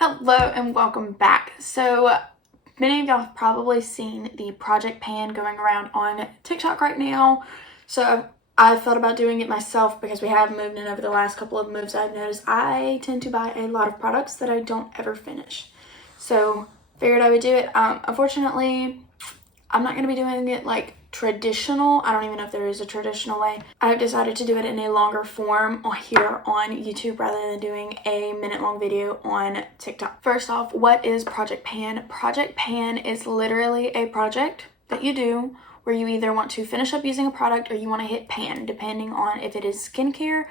Hello and welcome back. So many of y'all have probably seen the project pan going around on TikTok right now. So I thought about doing it myself because we have moved, and over the last couple of moves I've noticed I tend to buy a lot of products that I don't ever finish. So figured I would do it. Unfortunately, I'm not going to be doing it like traditional. I don't even know if there is a traditional way. I've decided to do it in a longer form here on YouTube rather than doing a minute-long video on TikTok. First off, what is Project Pan? Project Pan is literally a project that you do where you either want to finish up using a product or you want to hit pan, depending on if it is skincare,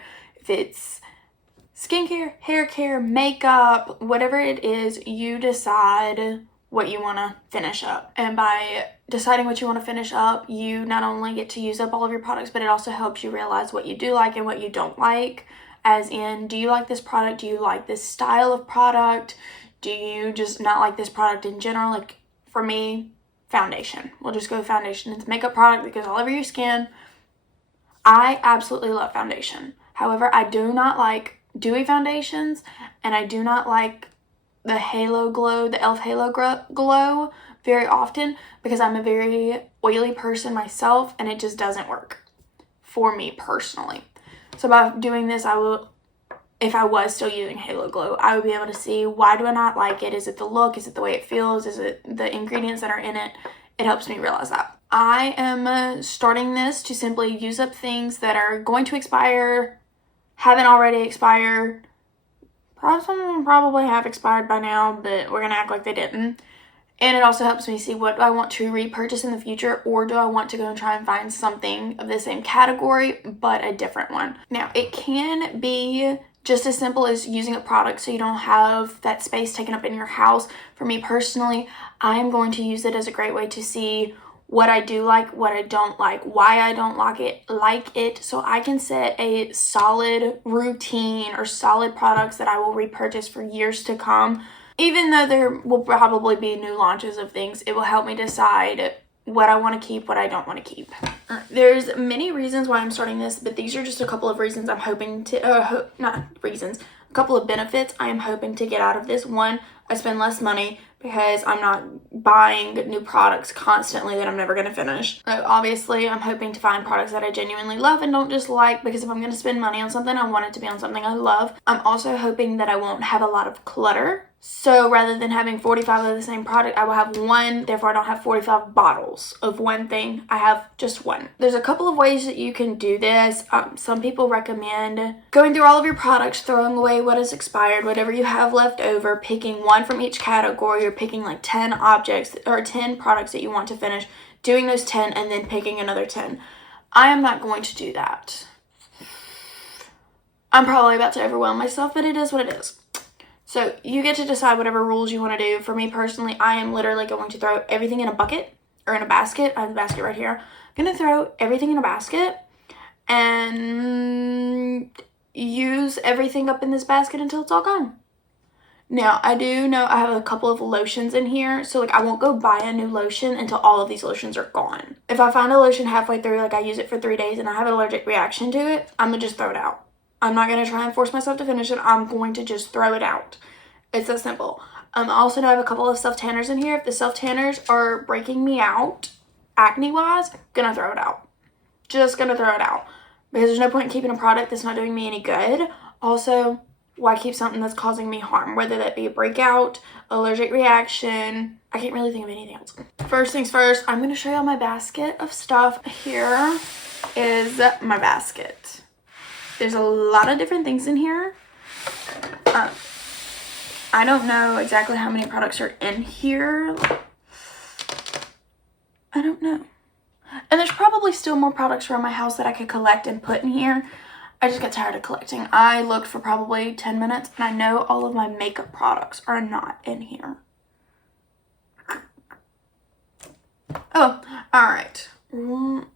hair care, makeup, whatever it is, you decide what you want to finish up. And by deciding what you want to finish up, you not only get to use up all of your products, but it also helps you realize what you do like and what you don't like. As in, do you like this product? Do you like this style of product? Do you just not like this product in general? Like for me, foundation. We'll just go with foundation. It's a makeup product that goes all over your skin. I absolutely love foundation. However, I do not like dewy foundations, and I do not like the halo glow, the e.l.f. halo glow very often because I'm a very oily person myself and it just doesn't work for me personally. So by doing this, if I was still using halo glow, I would be able to see why do I not like it. Is it the look? Is it the way it feels? Is it the ingredients that are in it? It helps me realize that. I am starting this to simply use up things that are going to expire, haven't already expired. Some of them probably have expired by now, but we're going to act like they didn't. And it also helps me see what do I want to repurchase in the future, or do I want to go and try and find something of the same category, but a different one. Now, it can be just as simple as using a product so you don't have that space taken up in your house. For me personally, I am going to use it as a great way to see what I do like, what I don't like, why I don't like it, so I can set a solid routine or solid products that I will repurchase for years to come. Even though there will probably be new launches of things, it will help me decide what I want to keep, what I don't want to keep. There's many reasons why I'm starting this, but these are just a couple of reasons I'm hoping to, a couple of benefits I am hoping to get out of this. One, I spend less money because I'm not buying new products constantly that I'm never going to finish. Obviously, I'm hoping to find products that I genuinely love and don't just like, because if I'm going to spend money on something, I want it to be on something I love. I'm also hoping that I won't have a lot of clutter. So rather than having 45 of the same product, I will have one. Therefore, I don't have 45 bottles of one thing. I have just one. There's a couple of ways that you can do this. Some people recommend going through all of your products, throwing away what is expired, whatever you have left over, picking one from each category, or picking like 10 objects or 10 products that you want to finish, doing those 10 and then picking another 10. I am not going to do that. I'm probably about to overwhelm myself, but it is what it is. So you get to decide whatever rules you want to do. For me personally, I am literally going to throw everything in a bucket or in a basket. I have the basket right here. I'm going to throw everything in a basket and use everything up in this basket until it's all gone. Now, I do know I have a couple of lotions in here, so like I won't go buy a new lotion until all of these lotions are gone. If I find a lotion halfway through, like I use it for 3 days and I have an allergic reaction to it, I'm going to just throw it out. I'm not going to try and force myself to finish it. I'm going to just throw it out. It's that simple. I also know I have a couple of self-tanners in here. If the self-tanners are breaking me out, acne-wise, I'm going to throw it out. Just going to throw it out. Because there's no point in keeping a product that's not doing me any good. Also, why keep something that's causing me harm? Whether that be a breakout, allergic reaction. I can't really think of anything else. First things first, I'm going to show y'all my basket of stuff. Here is my basket. There's a lot of different things in here. I don't know exactly how many products are in here. I don't know. And there's probably still more products around my house that I could collect and put in here. I just got tired of collecting. I looked for probably 10 minutes and I know all of my makeup products are not in here. Oh, all right.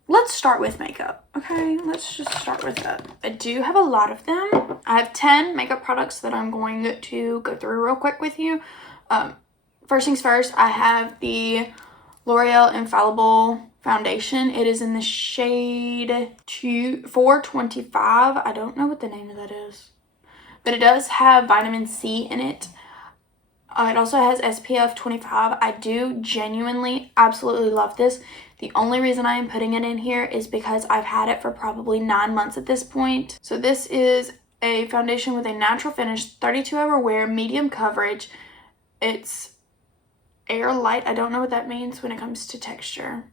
Let's start with makeup, okay? Let's just start with that. I do have a lot of them. I have 10 makeup products that I'm going to go through real quick with you. First things first, I have the L'Oreal Infallible Foundation. It is in the shade 425. I don't know what the name of that is, but it does have vitamin C in it. It also has SPF 25. I do genuinely absolutely love this. The only reason I am putting it in here is because I've had it for probably 9 months at this point. So this is a foundation with a natural finish, 32-hour wear, medium coverage. It's air light. I don't know what that means when it comes to texture.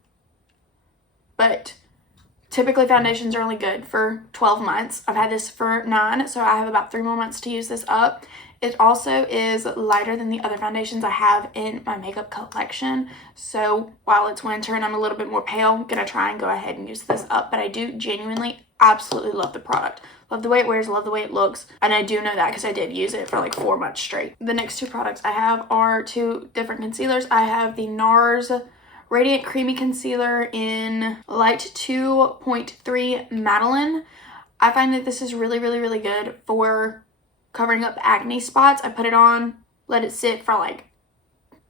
But typically foundations are only good for 12 months. I've had this for 9, so I have about 3 more months to use this up. It also is lighter than the other foundations I have in my makeup collection. So while it's winter and I'm a little bit more pale, I'm going to try and go ahead and use this up. But I do genuinely absolutely love the product. Love the way it wears, love the way it looks. And I do know that because I did use it for like 4 months straight. The next 2 products I have are 2 different concealers. I have the NARS Radiant Creamy Concealer in Light 2.3 Madeline. I find that this is really, really, really good for covering up acne spots. I put it on, let it sit for like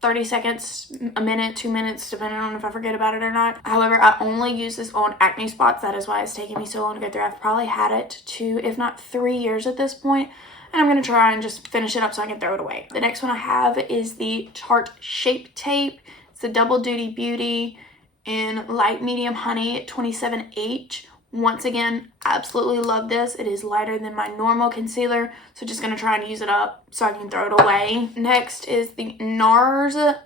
30 seconds, a minute, 2 minutes, depending on if I forget about it or not. However, I only use this on acne spots. That is why it's taking me so long to go through. I've probably had it 2, if not 3 years at this point, and I'm going to try and just finish it up so I can throw it away. The next one I have is the Tarte Shape Tape. It's the Double Duty Beauty in Light Medium Honey 27H. Once again, absolutely love this. It is lighter than my normal concealer, so just going to try and use it up so I can throw it away. Next is the NARS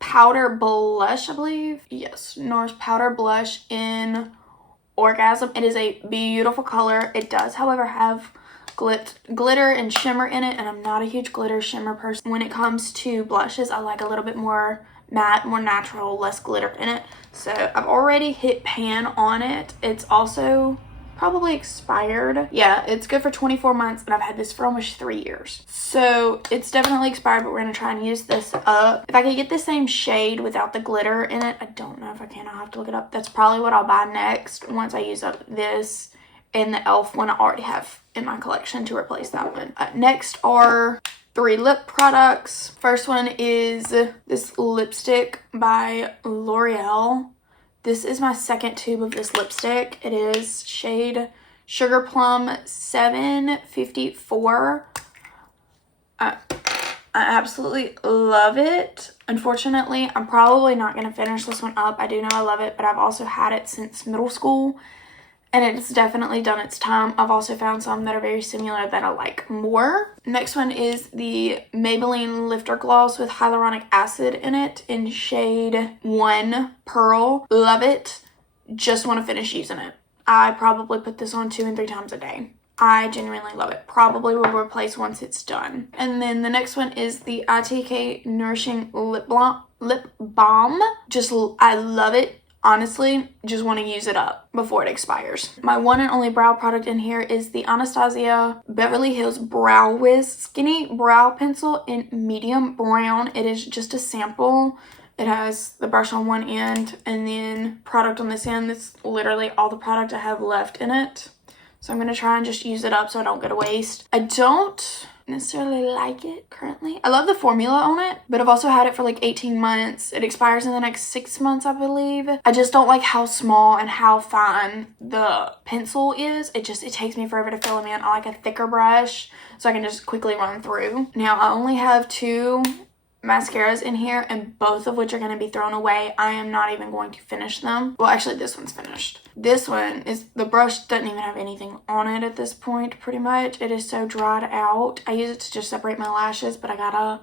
Powder Blush, I believe. Yes, NARS Powder Blush in Orgasm. It is a beautiful color. It does, however, have glitter and shimmer in it, and I'm not a huge glitter shimmer person. When it comes to blushes, I like a little bit more matte, more natural, less glitter in it. So I've already hit pan on it. It's also probably expired. Yeah, it's good for 24 months, and I've had this for almost 3 years. So it's definitely expired, but we're going to try and use this up. If I could get the same shade without the glitter in it, I don't know if I can. I'll have to look it up. That's probably what I'll buy next once I use up this and the e.l.f. one I already have in my collection to replace that one. Next are 3 lip products. First one is this lipstick by L'Oreal. This is my second tube of this lipstick. It is shade Sugar Plum 754. I absolutely love it. Unfortunately, I'm probably not going to finish this one up. I do know I love it, but I've also had it since middle school, and it's definitely done its time. I've also found some that are very similar that I like more. Next one is the Maybelline Lifter Gloss with hyaluronic acid in it in shade 1 Pearl. Love it. Just want to finish using it. I probably put this on 2 and 3 times a day. I genuinely love it. Probably will replace once it's done. And then the next one is the ITK Nourishing Lip Balm. I love it. Honestly, just want to use it up before it expires. My one and only brow product in here is the Anastasia Beverly Hills Brow Wiz Skinny Brow Pencil in medium brown. It is just a sample. It has the brush on one end and then product on this end. That's literally all the product I have left in it. So I'm going to try and just use it up so I don't go to waste. I don't necessarily like it currently. I love the formula on it, but I've also had it for like 18 months. It expires in the next 6 months, I believe. I just don't like how small and how fine the pencil is. It takes me forever to fill them in. I like a thicker brush so I can just quickly run through. Now I only have 2 mascaras in here, and both of which are going to be thrown away. I am not even going to finish them. Well, actually this one's finished. This one is, the brush doesn't even have anything on it at this point, pretty much. It is so dried out. I use it to just separate my lashes, but I got a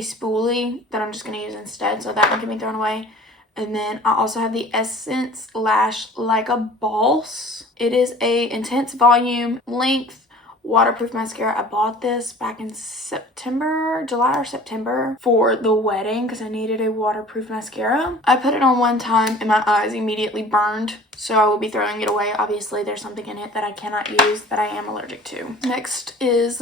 spoolie that I'm just going to use instead, so that one can be thrown away. And then I also have the Essence Lash Like a Boss. It is a intense volume length waterproof mascara. I bought this back in July or September for the wedding because I needed a waterproof mascara. I put it on one time and my eyes immediately burned, so I will be throwing it away. Obviously, there's something in it that I cannot use that I am allergic to. Next is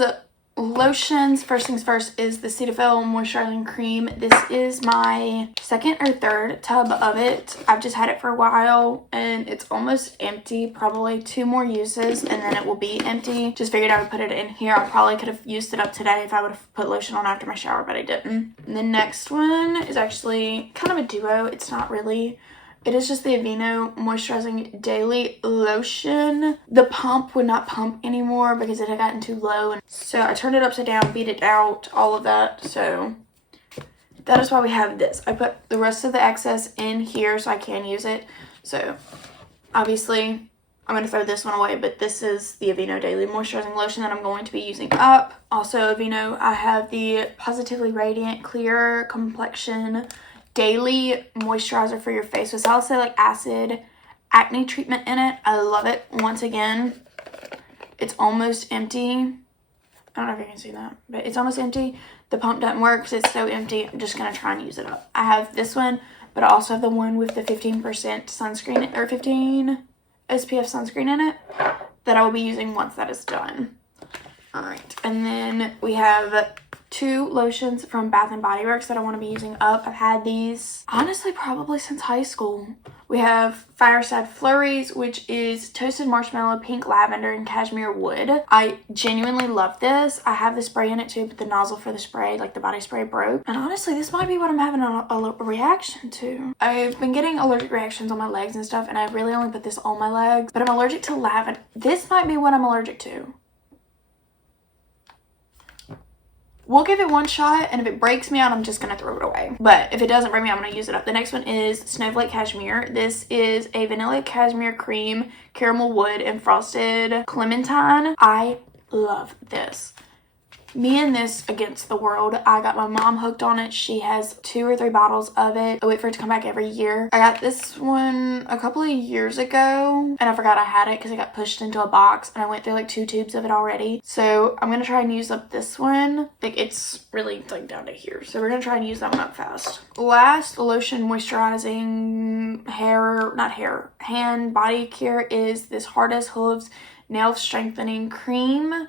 lotions. First things first is the Cetaphil Moisturizing Cream. This is my second or third tub of it. I've just had it for a while and it's almost empty. Probably 2 more uses and then it will be empty. Just figured I would put it in here. I probably could have used it up today if I would have put lotion on after my shower, but I didn't. And the next one is actually kind of a duo. It's not really It is just the Aveeno Moisturizing Daily Lotion. The pump would not pump anymore because it had gotten too low. And so I turned it upside down, beat it out, all of that. So that is why we have this. I put the rest of the excess in here so I can use it. So obviously I'm going to throw this one away, but this is the Aveeno Daily Moisturizing Lotion that I'm going to be using up. Also Aveeno, I have the Positively Radiant Clear Complexion Daily Moisturizer for your face with salicylic acid acne treatment in it. I love it. Once again, it's almost empty. I don't know if you can see that, but it's almost empty. The pump doesn't work because it's so empty. I'm just going to try and use it up. I have this one, but I also have the one with the 15% sunscreen, or 15 SPF sunscreen in it that I will be using once that is done. All right, and then we have 2 lotions from Bath & Body Works that I want to be using up. I've had these, honestly, probably since high school. We have Fireside Flurries, which is toasted marshmallow, pink lavender, and cashmere wood. I genuinely love this. I have the spray in it too, but the nozzle for the spray, like the body spray, broke. And honestly, this might be what I'm having a reaction to. I've been getting allergic reactions on my legs and stuff, and I really only put this on my legs, but I'm allergic to lavender. This might be what I'm allergic to. We'll give it one shot, and if it breaks me out, I'm just going to throw it away. But if it doesn't break me out, I'm going to use it up. The next one is Snowflake Cashmere. This is a vanilla cashmere cream, caramel wood, and frosted clementine. I love this. Me and this against the world. I got my mom hooked on it. She has 2 or 3 bottles of it. I wait for it to come back every year. I got this one a couple of years ago, and I forgot I had it because it got pushed into a box, and I went through like 2 tubes of it already. So I'm gonna try and use up this one. Like, it's really like down to here, so we're gonna try and use that one up fast. Last lotion moisturizing hand body care is this Hard as Hooves nail strengthening cream.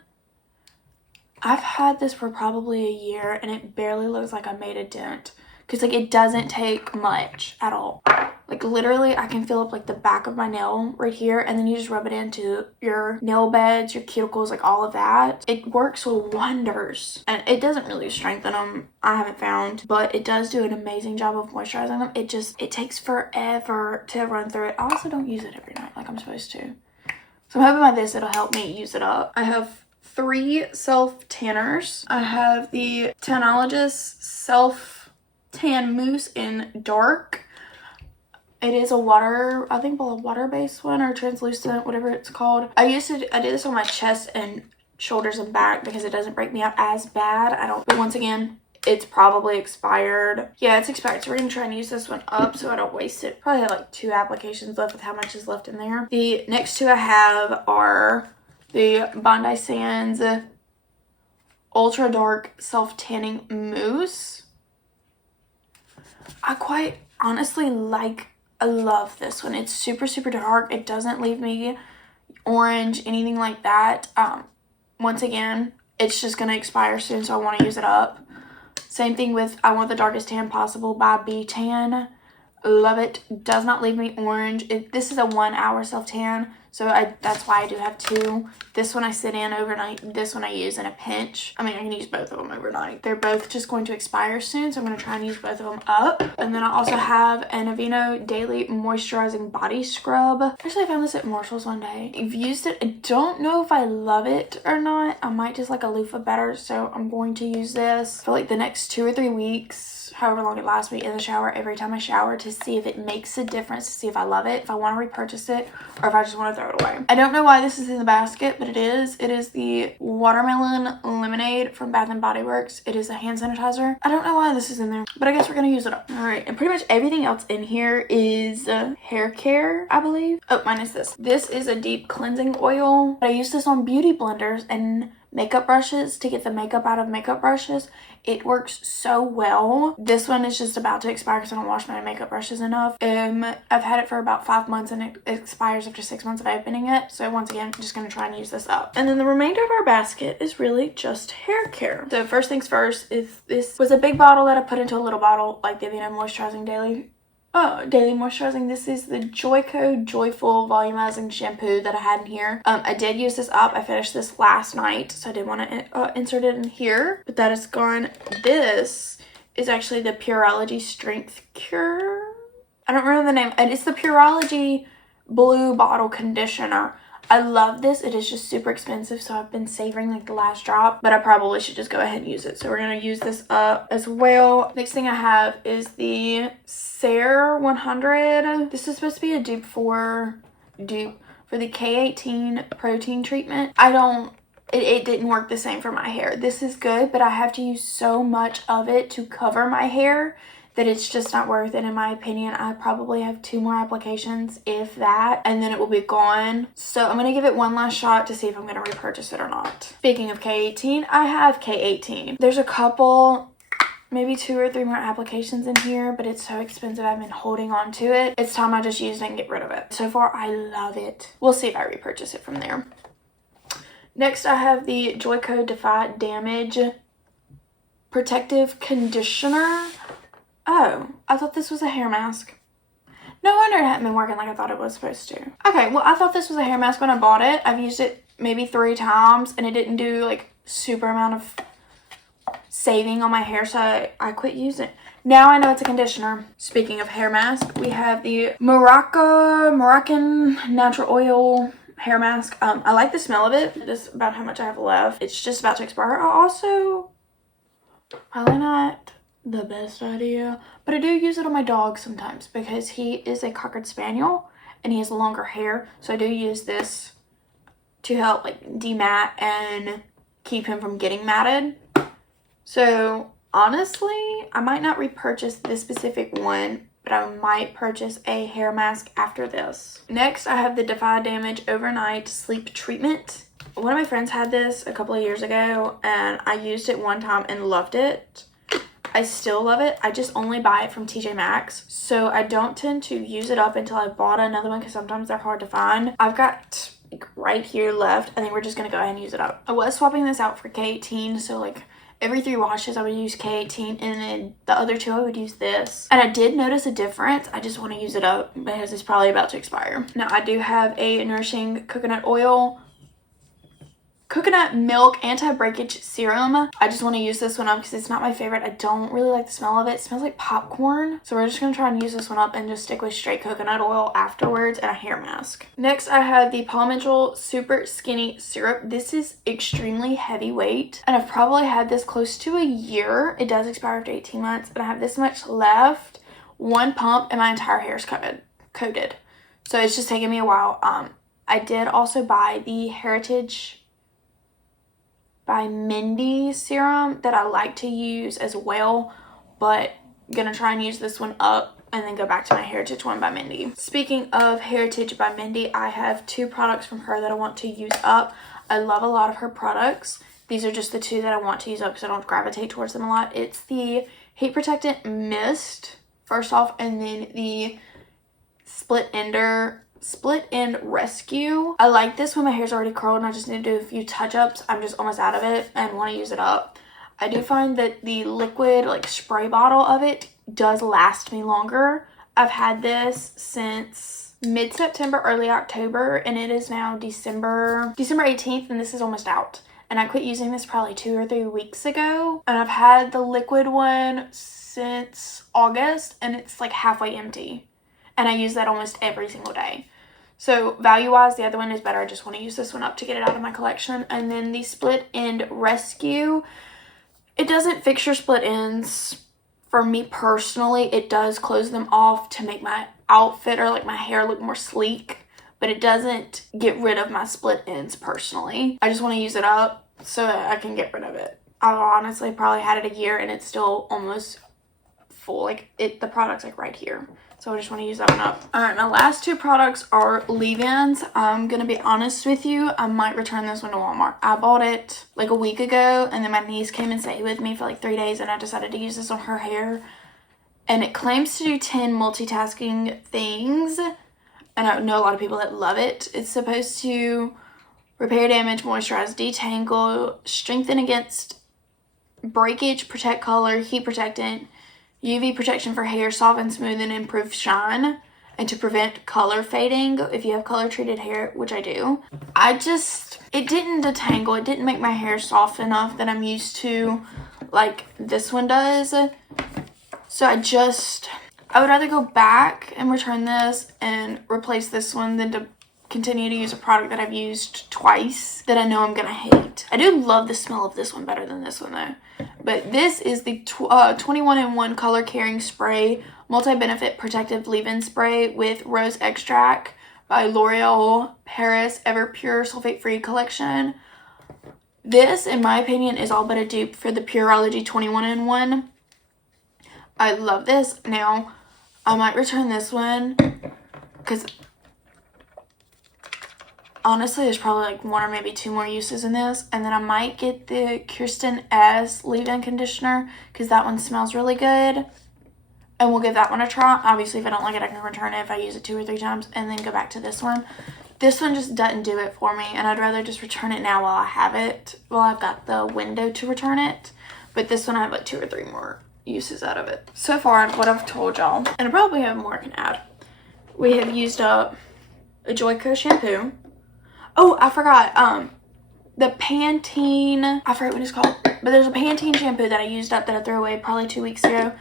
I've had this for probably a year, and it barely looks like I made a dent because like it doesn't take much at all. Like literally I can feel up like the back of my nail right here, and then you just rub it into your nail beds, your cuticles, like all of that. It works wonders, and it doesn't really strengthen them, I haven't found, but it does do an amazing job of moisturizing them. It takes forever to run through it. I also don't use it every night like I'm supposed to, so I'm hoping by this it'll help me use it up. I have 3 self tanners. I have the Tanologist Self Tan Mousse in dark. It is a water, I think a water-based one, or translucent, whatever it's called. I did this on my chest and shoulders and back because it doesn't break me out as bad. But once again, it's probably expired. Yeah, it's expired, so we're gonna try and use this one up so I don't waste it. Probably have like 2 applications left with how much is left in there. The next 2 I have are the Bondi Sands Ultra Dark Self Tanning Mousse. I quite honestly I love this one. It's super, super dark. It doesn't leave me orange, anything like that. Once again, it's just going to expire soon, so I want to use it up. Same thing with I Want the Darkest Tan Possible by B-Tan. Love it. Does not leave me orange. This is a 1-hour self tan, so that's why I do have 2. This one I sit in overnight. This one I use in a pinch. I mean, I can use both of them overnight. They're both just going to expire soon, so I'm going to try and use both of them up. And then I also have an Aveeno Daily Moisturizing Body Scrub. Actually, I found this at Marshall's one day. I've used it. I don't know if I love it or not. I might just like a loofah better, so I'm going to use this for like the next 2 or 3 weeks, however long it lasts me, in the shower every time I shower to see if it makes a difference, to see if I love it, if I want to repurchase it, or if I just want to throw it away. I don't know why this is in the basket, but it is. It is the Watermelon Lemonade from Bath & Body Works. It is a hand sanitizer. I don't know why this is in there, but I guess we're going to use it up. All right, and pretty much everything else in here is hair care, I believe. Oh, mine is this. This is a deep cleansing oil. I use this on beauty blenders and makeup brushes to get the makeup out of makeup brushes. It works so well. This one is just about to expire because I don't wash my makeup brushes enough. I've had it for about 5 months, and it expires after 6 months of opening it. So once again, I'm just going to try and use this up. And then the remainder of our basket is really just hair care. So first things first, is this was a big bottle that I put into a little bottle, like the Aveeno Moisturizing Daily Moisturizing. This is the Joico Joyful Volumizing Shampoo that I had in here. I did use this up. I finished this last night, so I did want to insert it in here, but that is gone. This is actually the Pureology Strength Cure. I don't remember the name. And it's the Pureology Blue Bottle Conditioner. I love this. It is just super expensive, so I've been savoring like the last drop, but I probably should just go ahead and use it. So we're going to use this up as well. Next thing I have is the Hair 100. This is supposed to be a dupe for the K18 protein treatment. It didn't work the same for my hair. This is good, but I have to use so much of it to cover my hair that it's just not worth it in my opinion. I probably have 2 more applications, if that, and then it will be gone. So I'm going to give it one last shot to see if I'm going to repurchase it or not. Speaking of K18, I have K18. There's a couple, maybe 2 or 3 more applications in here, but it's so expensive I've been holding on to it. It's time I just use it and get rid of it. So far, I love it. We'll see if I repurchase it from there. Next, I have the Joico Defy Damage Protective Conditioner. Oh, I thought this was a hair mask. No wonder it hadn't been working like I thought it was supposed to. Okay, well, I thought this was a hair mask when I bought it. I've used it maybe 3 times, and it didn't do, like, super amount of saving on my hair, so I quit using it. Now I know it's a conditioner. Speaking of hair mask, we have the Moroccan Natural Oil hair mask. I like the smell of it. This is about how much I have left. It's just about to expire. Probably not the best idea, but I do use it on my dog sometimes because he is a Cocker Spaniel and he has longer hair, so I do use this to help like demat and keep him from getting matted. So honestly, I might not repurchase this specific one, but I might purchase a hair mask after this. Next, I have the Defy Damage Overnight Sleep Treatment. One of my friends had this a couple of years ago and I used it one time and loved it. I still love it. I just only buy it from TJ Maxx, so I don't tend to use it up until I bought another one because sometimes they're hard to find. I've got like right here left. I think we're just gonna go ahead and use it up. I was swapping this out for K18, so like every 3 washes I would use K18 and then the other 2 I would use this. And I did notice a difference. I just want to use it up because it's probably about to expire. Now I do have a Nourishing Coconut Milk Anti-Breakage Serum. I just want to use this one up because it's not my favorite. I don't really like the smell of it. It smells like popcorn. So we're just going to try and use this one up and just stick with straight coconut oil afterwards and a hair mask. Next, I have the Paul Mitchell Super Skinny Syrup. This is extremely heavyweight and I've probably had this close to a year. It does expire after 18 months and I have this much left. 1 pump and my entire hair is coated. So it's just taking me a while. I did also buy the Heritage by Mindy serum that I like to use as well, but I'm gonna try and use this one up and then go back to my Heritage one by Mindy. Speaking of Heritage by Mindy, I have 2 products from her that I want to use up. I love a lot of her products. These are just the 2 that I want to use up because I don't gravitate towards them a lot. It's the Heat Protectant Mist, first off, and then the Split End Rescue. I like this when my hair's already curled and I just need to do a few touch-ups. I'm just almost out of it and want to use it up. I do find that the liquid like spray bottle of it does last me longer. I've had this since mid-September, early October, and it is now December 18th and this is almost out. And I quit using this probably 2 or 3 weeks ago. And I've had the liquid one since August and it's like halfway empty. And I use that almost every single day. So value-wise, the other one is better. I just want to use this one up to get it out of my collection. And then the Split End Rescue. It doesn't fix your split ends. For me personally, it does close them off to make my outfit or like my hair look more sleek. But it doesn't get rid of my split ends personally. I just want to use it up so I can get rid of it. I've honestly probably had it a year and it's still almost full. Like the product's like right here. So I just want to use that one up. Alright, my last 2 products are leave-ins. I'm going to be honest with you. I might return this one to Walmart. I bought it like a week ago and then my niece came and stayed with me for like 3 days and I decided to use this on her hair. And it claims to do 10 multitasking things. And I know a lot of people that love it. It's supposed to repair damage, moisturize, detangle, strengthen against breakage, protect color, heat protectant, UV protection for hair, soften, smooth, and improve shine, and to prevent color fading if you have color treated hair, which I do. It didn't detangle. It didn't make my hair soft enough that I'm used to like this one does. So I I would rather go back and return this and replace this one than to continue to use a product that I've used twice that I know I'm gonna hate. I do love the smell of this one better than this one though. But this is the 21-in-1 color carrying spray multi-benefit protective leave-in spray with rose extract by L'Oreal Paris Ever Pure Sulfate Free collection. This, in my opinion, is all but a dupe for the Pureology 21-in-1. I love this. Now, I might return this one because honestly, there's probably like 1 or maybe 2 more uses in this. And then I might get the Kirsten S leave-in conditioner because that one smells really good. And we'll give that one a try. Obviously, if I don't like it, I can return it if I use it 2 or 3 times and then go back to this one. This one just doesn't do it for me, and I'd rather just return it now while I have it. Well, I've got the window to return it. But this one, I have like 2 or 3 more uses out of it. So far, what I've told y'all, and I probably have more I can add. We have used up a Joico shampoo. Oh, I forgot. The Pantene, I forget what it's called, but there's a Pantene shampoo that I used up that I threw away probably 2 weeks ago.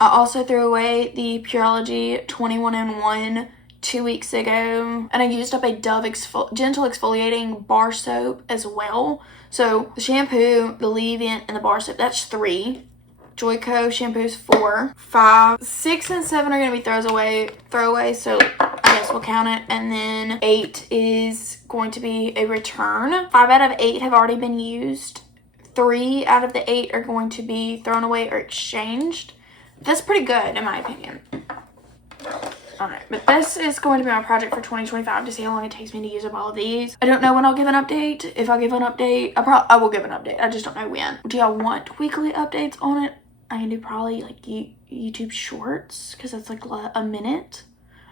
I also threw away the Pureology 21-in-1 2 weeks ago, and I used up a Dove gentle exfoliating bar soap as well. So the shampoo, the leave-in, and the bar soap, that's 3. Joico shampoo's 4. 5, 6, and 7 are gonna be throwaway, so I guess we'll count it. And then 8 is going to be a return. 5 out of 8 have already been used. 3 out of the 8 are going to be thrown away or exchanged. That's pretty good in my opinion. Alright, but this is going to be my project for 2025 to see how long it takes me to use up all of these. I don't know when I'll give an update. If I'll give an update, I will give an update. I just don't know when. Do y'all want weekly updates on it? I can do probably like YouTube shorts because that's like a minute.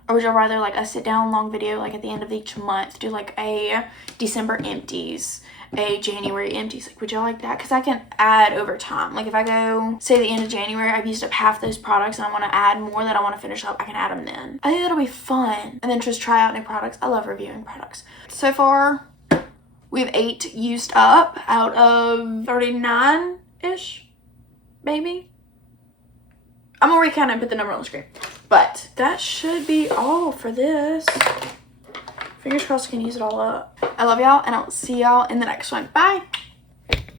Or would y'all rather like a sit down long video like at the end of each month, do like a December empties, a January empties? Like, would y'all like that? Because I can add over time. Like if I go say the end of January, I've used up half those products and I want to add more that I want to finish up, I can add them then. I think that'll be fun. And then just try out new products. I love reviewing products. So far, we have 8 used up out of 39-ish. Maybe. I'm gonna recount and put the number on the screen. But that should be all for this. Fingers crossed I can use it all up. I love y'all, and I'll see y'all in the next one. Bye.